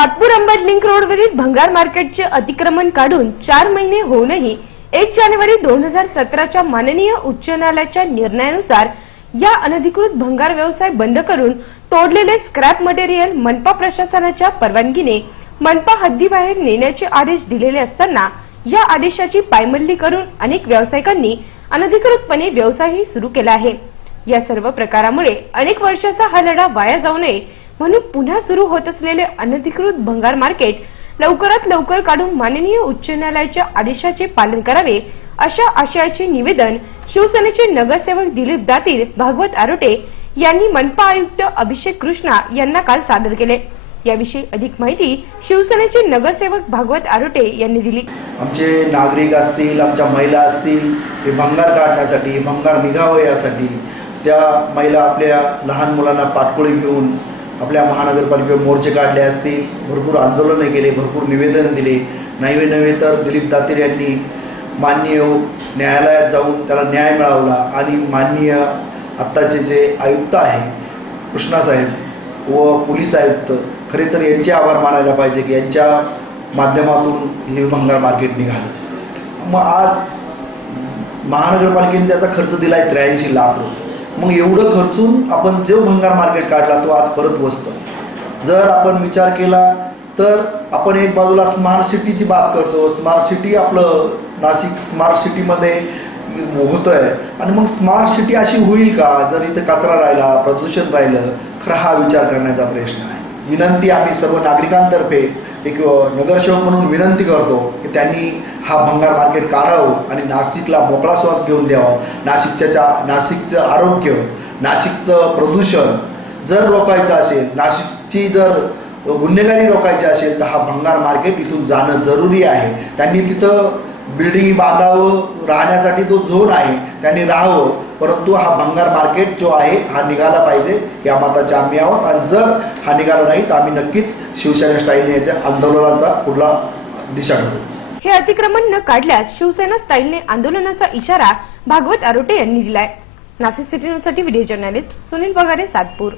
Satpur Ambad link रोडवरील भंगार मार्केटचे अतिक्रमण काढून चार महिने होऊनही एक जानेवारी दोन हजार सतराच्या माननीय उच्च न्यायालयाच्या निर्णयानुसार या अनधिकृत भंगार व्यवसाय बंद करून तोडलेले स्क्रॅप मटेरियल मनपा प्रशासनाच्या परवानगीने मनपा हद्दीबाहेर नेण्याचे आदेश दिलेले असताना या आदेशाची पायमल्ली करून अनेक व्यावसायिकांनी अनधिकृतपणे व्यवसायही सुरू केला आहे. या सर्व प्रकारामुळे अनेक वर्षाचा हा लढा वाया जाऊ नये म्हणून पुन्हा सुरू होत असलेले अनधिकृत भंगार मार्केट लवकरात लवकर काढून माननीय उच्च न्यायालयाच्या आदेशाचे पालन करावे अशा आशयाचे निवेदन शिवसेनेचे नगरसेवक दिलीप दातील भागवत आरोटे यांनी मनपा आयुक्त अभिषेक कृष्णा यांना काल सादर केले. याविषयी अधिक माहिती शिवसेनेचे नगरसेवक भागवत आरोटे यांनी दिली. आमचे नागरिक असतील आमच्या महिला असतील हे भंगार काढण्यासाठी भंगार निघावं यासाठी त्या महिला आपल्या लहान मुलांना पाठकोळी घेऊन आपल्या महानगरपालिकेवर मोर्चे काढले असतील भरपूर आंदोलनं केले भरपूर निवेदन दिले. नाही नव्हे तर दिलीप दातीर यांनी माननीय न्यायालयात जाऊन त्याला न्याय मिळवला आणि माननीय आत्ताचे जे आयुक्त आहे कृष्णासाहेब व पोलीस आयुक्त खरे तर यांचे आभार मानायला पाहिजे की यांच्या माध्यमातून हे भंगार मार्केट निघालं. मग आज महानगरपालिकेने त्याचा खर्च दिला आहे त्र्याऐंशी लाख रुपये. मग एवढं खर्चून आपण जो भंगार मार्केट काढला तो आज परत बसतो. जर आपण विचार केला तर आपण एक बाजूला स्मार्ट सिटीची बात करतो. स्मार्ट सिटी आपलं नाशिक स्मार्ट सिटीमध्ये होतं आहे आणि मग स्मार्ट सिटी अशी होईल का? जर इथं कचरा राहिला प्रदूषण राहिलं खरं हा विचार करण्याचा प्रश्न आहे. विनंती आम्ही सर्व नागरिकांतर्फे एक नगरसेवक म्हणून विनंती करतो की त्यांनी हा भंगार मार्केट काढावं आणि नाशिकला मोकळा श्वास घेऊन द्यावा. नाशिकच्या नाशिकचं आरोग्य नाशिकचं प्रदूषण जर रोखायचं असेल नाशिकची जर गुन्हेगारी रोखायची असेल तर हा भंगार मार्केट इथून जाणं जरुरी आहे. त्यांनी तिथं बिल्डिंग बांधावं राहण्यासाठी जो झोन आहे त्यांनी राहावं. परंतु हा भंगार मार्केट जो आहे हा निघाला पाहिजे. या मताचे आम्ही आहोत. आणि जर हा निघाला नाही तर आम्ही नक्कीच शिवसेना स्टाईलने याच्या आंदोलनाचा पुढला दिशा ठरवू हे अतिक्रमण न काढल्यास शिवसेना स्टाईलने आंदोलनाचा इशारा भागवत आरोटे यांनी दिलाय. नाशिक सिटी न्यूजसाठी व्हिडिओ जर्नलिस्ट सुनील पगारे सातपूर.